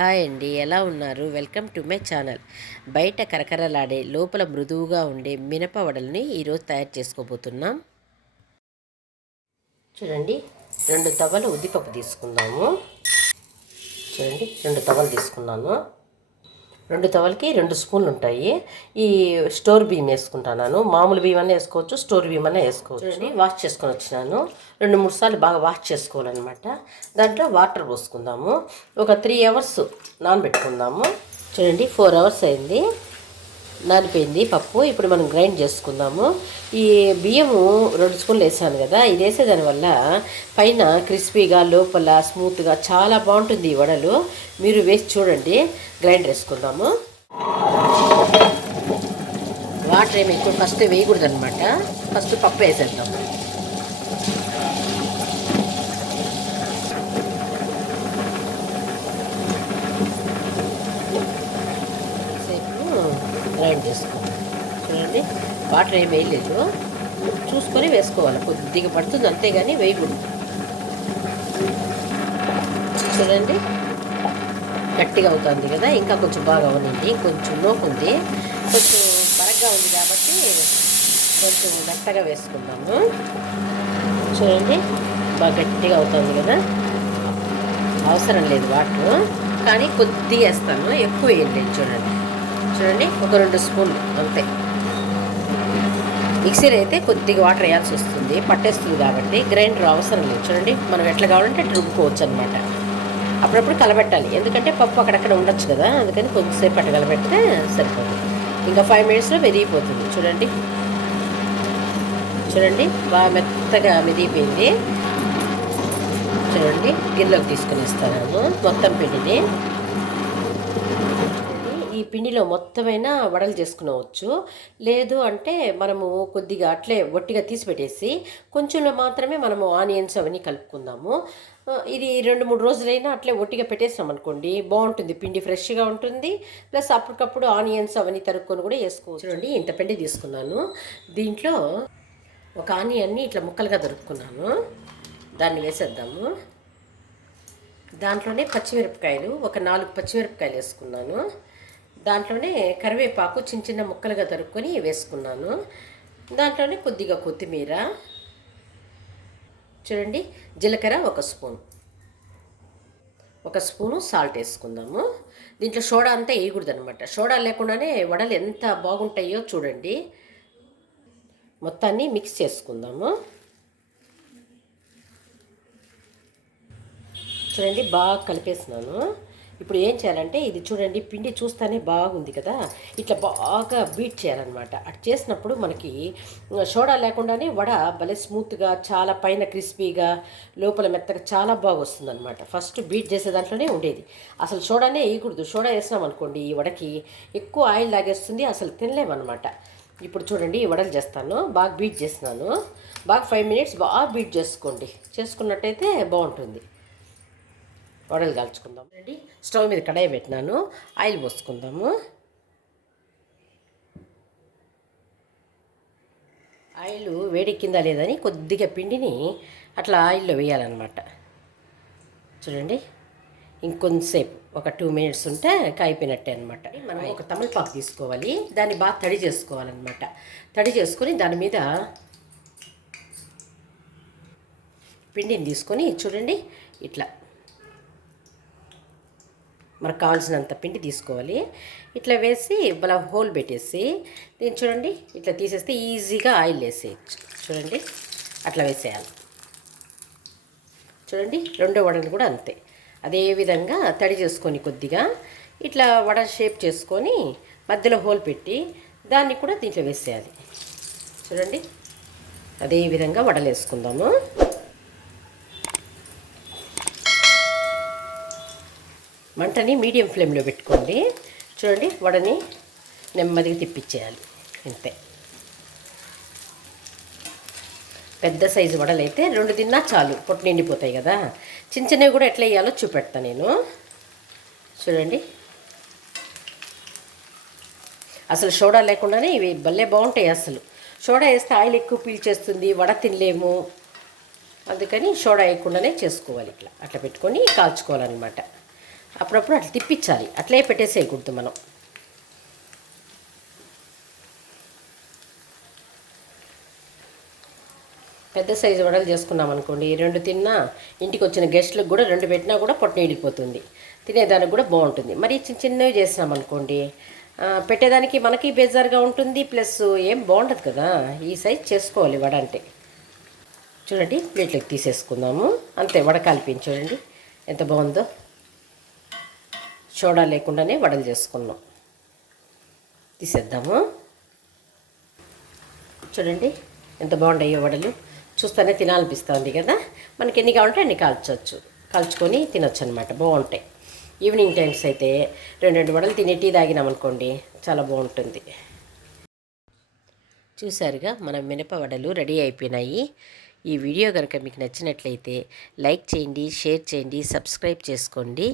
Hi అండి, ఎలా ఉన్నారు? Welcome to my channel. బయట కరకరలాడే లోపల మృదువుగా ఉండే మినప వడల్ని ఈరోజు తయారు చేసుకోబోతున్నాం. చూడండి, 2 తవ్వలు ఉద్దిపప్పు తీసుకుందాము. చూడండి, 2 తవ్వలు తీసుకున్నాను. 2 తవ్వలకి 2 స్పూన్లు ఉంటాయి. ఈ స్టోర్ బియ్యం వేసుకుంటున్నాను. మామూలు బియ్యం అన్నా వేసుకోవచ్చు, స్టోర్ బియ్యం అన్నా వేసుకోవచ్చు. చూడండి, వాష్ చేసుకొని వచ్చినాను. 2-3 సార్లు బాగా వాష్ చేసుకోవాలన్నమాట. దాంట్లో వాటర్ పోసుకుందాము. ఒక 3 అవర్స్ నానబెట్టుకుందాము. చూడండి, 4 అవర్స్ అయింది, నానిపోయింది పప్పు. ఇప్పుడు మనం గ్రైండ్ చేసుకుందాము. ఈ బియ్యము 2 స్పూన్లు వేసాను కదా, ఇది వేసేదానివల్ల పైన క్రిస్పీగా లోపల స్మూత్గా చాలా బాగుంటుంది ఈ వడలు. మీరు వేసి చూడండి. గ్రైండర్ వేసుకుందాము. వాటర్ ఏమి ఎక్కువ ఫస్ట్ వేయకూడదు అనమాట. ఫస్ట్ పప్పు వేసేద్దాము. గ్రైండ్ చేసుకోవాలి. చూడండి, వాటర్ ఏం వేయలేదు, చూసుకొని వేసుకోవాలి. కొద్దిగా పడుతుంది అంతేగాని వేయకూడదు. చూడండి, గట్టిగా అవుతుంది కదా, ఇంకా కొంచెం బాగా అవనండి. కొంచెం నోకుంది, కొంచెం బరగ్గా ఉంది కాబట్టి కొంచెం మెత్తగా వేసుకుందాము. చూడండి, బాగా గట్టిగా అవుతుంది కదా. అవసరం లేదు వాటర్, కానీ కొద్దిగా వేస్తాను, ఎక్కువ వేయండి. చూడండి, ఒక 2 స్పూన్లు అంతే. మిక్సీలో అయితే కొద్దిగా వాటర్ వేయాల్సి వస్తుంది, పట్టేస్తుంది కాబట్టి. గ్రైండర్ అవసరం లేదు. చూడండి, మనం ఎట్లా కావాలంటే రుబ్బుకోవచ్చు అనమాట. అప్పుడప్పుడు కలబెట్టాలి, ఎందుకంటే పప్పు అక్కడక్కడ ఉండొచ్చు కదా, అందుకని కొంచెంసేపు అట్లా కలబెడితే సరిపోతుంది. ఇంకా 5 మినిట్స్లో మెదిగిపోతుంది. చూడండి, బాగా మెత్తగా మెదిగిపోయింది. చూడండి, గిన్నెలోకి తీసుకుని ఇస్తాను మొత్తం పిండిని. ఈ పిండిలో మొత్తమైనా వడలు చేసుకునవచ్చు. లేదు అంటే మనము కొద్దిగా అట్లే ఒట్టిగా తీసి పెట్టేసి కొంచెంలో మాత్రమే మనము ఆనియన్స్ అవన్నీ కలుపుకుందాము. ఇది 2-3 రోజులైనా అట్లే ఒట్టిగా పెట్టేసాం అనుకోండి, బాగుంటుంది. పిండి ఫ్రెష్గా ఉంటుంది, ప్లస్ అప్పటికప్పుడు ఆనియన్స్ అవన్నీ తరుక్కొని కూడా వేసుకోవచ్చు. చూడండి, ఇంత పిండి తీసుకున్నాను. దీంట్లో ఒక ఆనియన్ని ఇట్లా ముక్కలుగా దొరుకుతున్నాను, దాన్ని వేసేద్దాము. దాంట్లోనే పచ్చిమిరపకాయలు, ఒక 4 పచ్చిమిరపకాయలు వేసుకున్నాను. దాంట్లోనే కరివేపాకు చిన్న చిన్న ముక్కలుగా తరుక్కొని వేసుకున్నాను. దాంట్లోనే కొద్దిగా కొత్తిమీర. చూడండి, జీలకర్ర 1 స్పూన్, 1 స్పూను సాల్ట్ వేసుకుందాము. దీంట్లో సోడా అంతా వేయకూడదు అనమాట. సోడా లేకుండానే వడలు ఎంత బాగుంటాయో చూడండి. మొత్తాన్ని మిక్స్ చేసుకుందాము. చూడండి, బాగా కలిపేస్తున్నాను. ఇప్పుడు ఏం చేయాలంటే, ఇది చూడండి, పిండి చూస్తేనే బాగుంది కదా, ఇట్లా బాగా బీట్ చేయాలన్నమాట. అటు చేసినప్పుడు మనకి సోడా లేకుండానే వడ భలే స్మూత్గా, చాలా పైన క్రిస్పీగా, లోపల మెత్తగా చాలా బాగా వస్తుంది అనమాట. ఫస్ట్ బీట్ చేసే దాంట్లోనే ఉండేది. అసలు సోడానే వేయకూడదు. సోడా వేసినాం అనుకోండి, ఈ వడకి ఎక్కువ ఆయిల్ లాగేస్తుంది, అసలు తినలేమన్నమాట. ఇప్పుడు చూడండి, ఈ వడలు చేస్తాను. బాగా బీట్ చేస్తున్నాను. బాగా 5 మినిట్స్ బాగా బీట్ చేసుకున్నట్టయితే బాగుంటుంది. వడలు కాల్చుకుందాం. రెడీ, స్టవ్ మీద కడాయి పెట్టినాను. ఆయిల్ పోసుకుందాము. ఆయిల్ వేడెక్కిందా లేదని కొద్దిగా పిండిని అట్లా ఆయిల్లో వేయాలన్నమాట. చూడండి, ఇంకొంతసేపు ఒక 2 మినిట్స్ ఉంటే కాయిపోయినట్టే అనమాట. మనం ఒక తమలపాకు తీసుకోవాలి, దాన్ని బాగా తడి చేసుకోవాలన్నమాట. తడి చేసుకొని దాని మీద పిండిని తీసుకొని చూడండి, ఇట్లా మనకు కావాల్సినంత పిండి తీసుకోవాలి. ఇట్లా వేసి బల హోల్ పెట్టేసి దీన్ని చూడండి, ఇట్లా తీసేస్తే ఈజీగా ఆయిల్ వేసేయచ్చు. చూడండి, అట్లా వేసేయాలి. చూడండి, రెండో వడలు కూడా అంతే. అదే విధంగా తడి చేసుకొని కొద్దిగా ఇట్లా వడ షేప్ చేసుకొని మధ్యలో హోల్ పెట్టి దాన్ని కూడా దీంట్లో వేసేయాలి. చూడండి, అదే విధంగా వడలు వేసుకుందాము. మంటని మీడియం ఫ్లేమ్లో పెట్టుకోండి. చూడండి, వడని నెమ్మదిగా తిప్పించేయాలి, అంతే. పెద్ద సైజు వడలు అయితే 2 తిన్నా చాలు, పొట్టు నిండిపోతాయి కదా. చిన్న చిన్నవి కూడా ఎట్లా వేయాలో చూపెడతాను నేను. చూడండి, అసలు సోడా లేకుండానే ఇవి భలే బాగుంటాయి. అసలు సోడా వేస్తే ఆయిల్ ఎక్కువ పీల్చేస్తుంది, వడ తినలేము. అందుకని సోడా వేయకుండానే చేసుకోవాలి. ఇట్లా అట్లా పెట్టుకొని కాల్చుకోవాలన్నమాట. అప్పుడప్పుడు అట్లా తిప్పించాలి, అట్లే పెట్టేసేయకూడదు మనం. పెద్ద సైజు వడలు చేసుకున్నాం అనుకోండి, 2 తిన్నా ఇంటికి వచ్చిన గెస్ట్లకు కూడా 2 పెట్టినా కూడా పొట్ట నిండిపోతుంది, తినేదానికి కూడా బాగుంటుంది. మరి చిన్న చిన్నవి చేసినాం అనుకోండి, పెట్టేదానికి మనకి బేజారుగా ఉంటుంది, ప్లస్ ఏం బాగుండదు కదా. ఈ సైజ్ చేసుకోవాలి వడ అంటే. చూడండి, ప్లేట్లోకి తీసేసుకుందాము. అంతే, వడ కాలిపోయింది చూడండి ఎంత బాగుందో. సోడా లేకుండానే వడలు చేసుకున్నాం. తీసేద్దాము. చూడండి ఎంత బాగుంటాయో వడలు, చూస్తేనే తినాలనిపిస్తుంది కదా. మనకి ఎన్ని కావాలంటే అన్ని కాల్చుకొని తినొచ్చు అనమాట, బాగుంటాయి. ఈవినింగ్ టైమ్స్ అయితే 2 వడలు తిని టీ తాగినామనుకోండి, చాలా బాగుంటుంది. చూసారుగా, మన మినప వడలు రెడీ అయిపోయినాయి. ఈ వీడియో కనుక మీకు నచ్చినట్లయితే లైక్ చేయండి, షేర్ చేయండి, సబ్స్క్రైబ్ చేసుకోండి.